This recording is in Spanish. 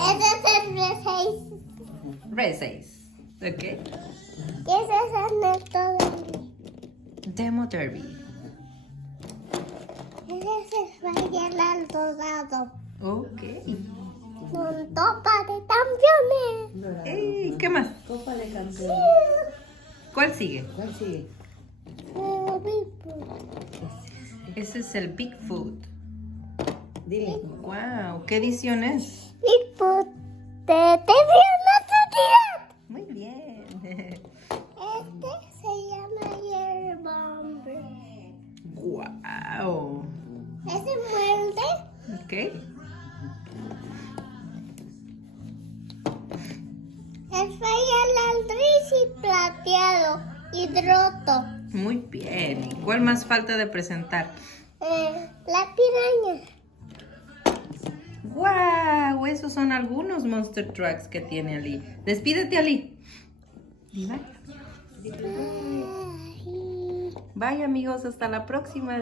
Ese es el R6. Race. Ok. Y ese es el Neto Derby. Demo Derby. Ese es el Rey al Dorado. Ok. Con Copa de Campeones. Ey, ¿qué más? Copa de campeón. ¿Cuál sigue? ¿Cuál sigue? Ese es el Bigfoot. Dile. Wow, ¿qué edición es? Bigfoot de TV Natividad. Muy bien. Este se llama Yerbomber. Wow. Ese muerde. Ok. Es Fayal gris y plateado y roto. Muy bien. ¿Y cuál más falta de presentar? La piraña. ¡Wow! Esos son algunos Monster Trucks que tiene Ali. Despídete, Ali. Bye. Ay. Bye, amigos. Hasta la próxima.